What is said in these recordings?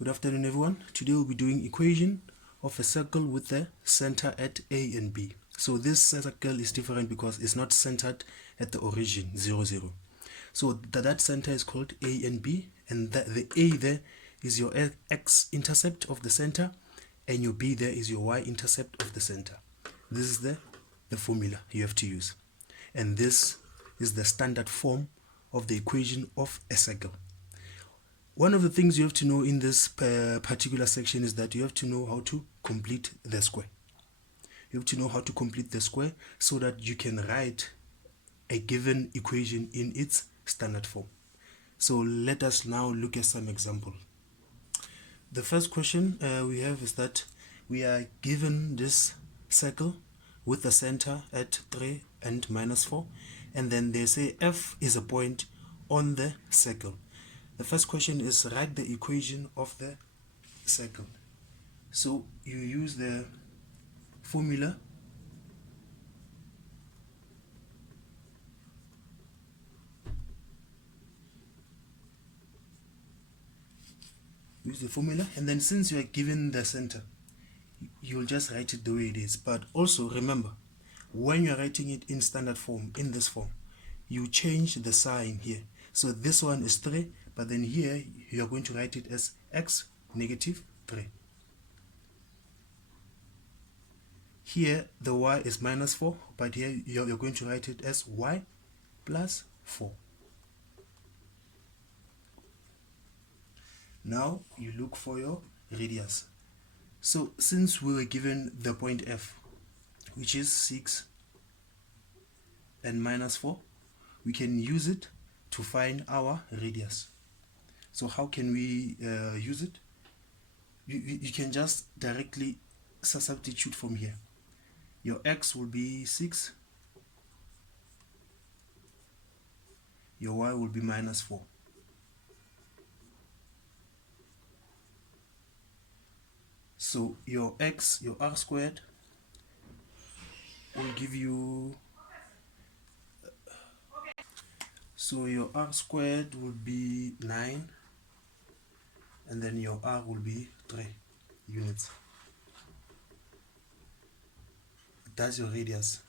Good afternoon, everyone. Today we'll be doing equation of a circle with the center at A and B. So this circle is different because it's not centered at the origin 0, 0. So that center is called A and B, and the A there is your x-intercept of the center, and your B there is your y-intercept of the center. This is the formula you have to use, and this is the standard form of the equation of a circle. One of the things you have to know in this particular section is that you have to know how to complete the square. You have to know how to complete the square so that you can write a given equation in its standard form. So let us now look at some example. The first question we have is that we are given this circle with the center at 3 and -4, and then they say F is a point on the circle. The first question is write the equation of the circle. So you use the formula and then since you are given the center, you'll just write it the way it is. But also remember, when you're writing it in standard form, in this form, you change the sign here. So this one is 3, but then here you're going to write it as x negative 3. Here the y is -4, but here you're going to write it as y plus 4. Now you look for your radius. So since we were given the point F, which is 6 and -4, we can use it to find our radius. So how can we use it? You can just directly substitute from here. Your x will be 6, your y will be -4. So your x, your r squared, will give you, so your r squared will be 9, and then your r will be 3 units. That's your radius.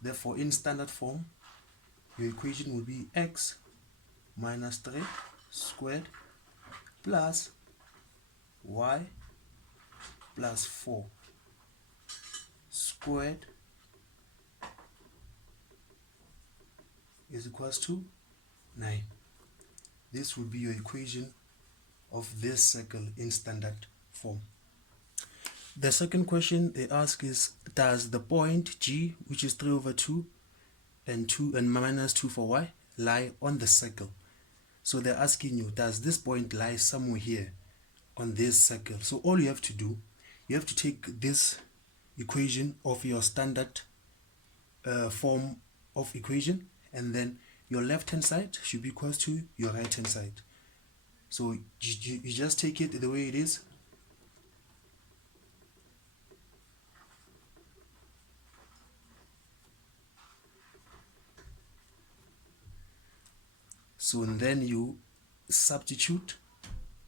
Therefore, in standard form, your equation will be x minus 3 squared plus y plus 4 squared is equals to 9. This will be your equation of this circle in standard form. The second question they ask is, does the point G, which is 3/2 and -2 for y, lie on the circle? So they're asking you, does this point lie somewhere here on this circle? So all you have to do, you have to take this equation of your standard form of equation, and then your left hand side should be equal to your right hand side. So you just take it the way it is. So and then you substitute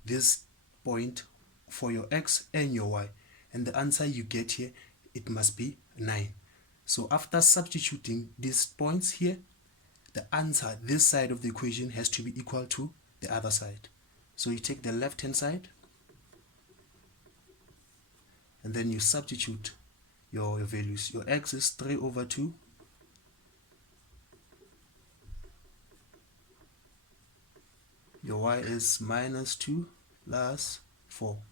this point for your x and your y, and the answer you get here, it must be 9. So after substituting these points here, the answer, this side of the equation, has to be equal to the other side. So you take the left hand side, and then you substitute your values. Your x is 3/2. Your y is -2 plus 4.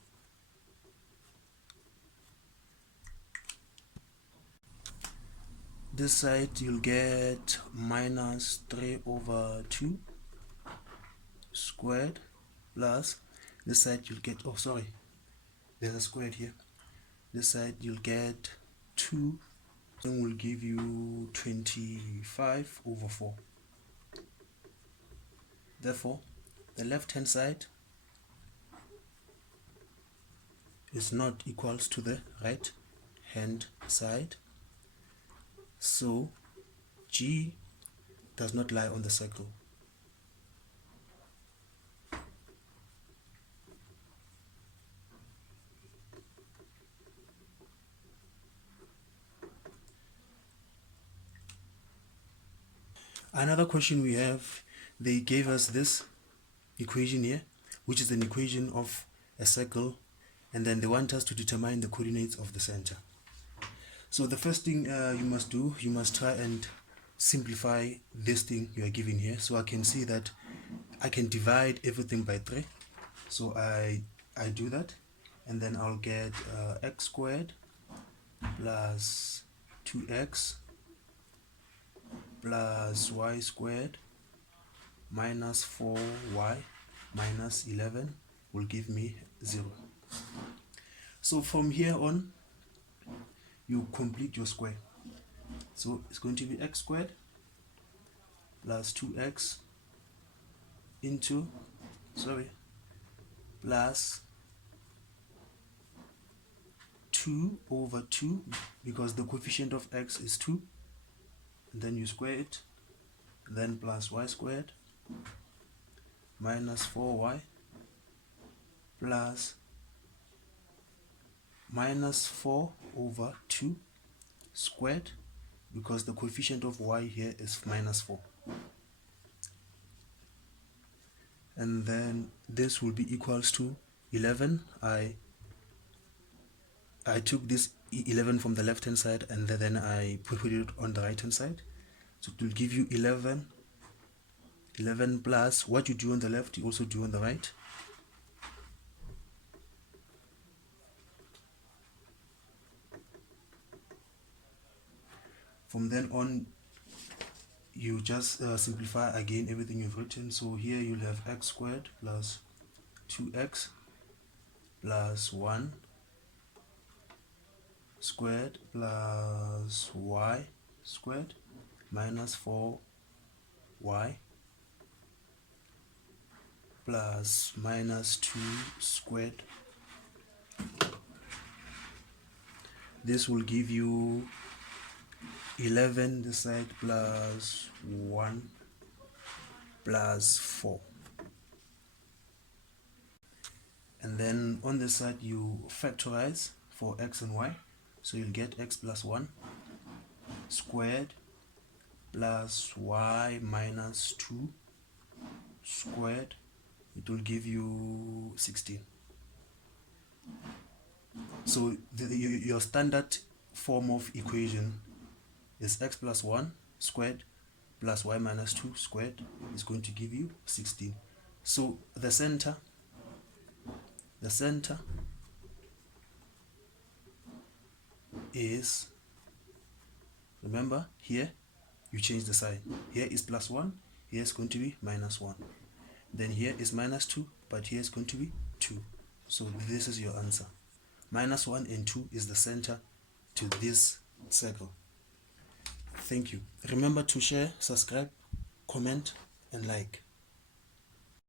This side you'll get -3/2 squared plus, this side you'll get, oh sorry, there's a squared here. This side you'll get 2, and will give you 25/4. Therefore, the left hand side is not equals to the right hand side. So G does not lie on the circle. Another question we have, they gave us this equation here, which is an equation of a circle, and then they want us to determine the coordinates of the center. So the first thing you must do, you must try and simplify this thing you are given here. So I can see that I can divide everything by 3. So I do that, and then I'll get x squared plus 2x plus y squared minus 4y minus 11 will give me 0. So from here on, you complete your square. So it's going to be x squared plus 2x into, plus 2 over 2, because the coefficient of x is 2, and then you square it, then plus y squared minus 4y plus minus 4 over 2 squared, because the coefficient of y here is minus 4. And then this will be equals to 11. I took this 11 from the left hand side, and then I put it on the right hand side. So it will give you 11 plus what you do on the left, you also do on the right. From then on, you just simplify again everything you've written. So here you'll have x squared plus 2x plus 1 squared plus y squared minus 4y plus minus 2 squared. This will give you 11 this side plus 1 plus 4. And then on this side you factorize for x and y. So you'll get x plus 1 squared plus y minus 2 squared. It will give you 16. So your standard form of equation is x plus 1 squared plus y minus 2 squared is going to give you 16. So the center is, remember here you change the sign. Here is plus 1, here is going to be minus 1. Then here is minus 2, but here is going to be 2. So this is your answer. Minus 1 and 2 is the center to this circle. Thank you. Remember to share, subscribe, comment, and like.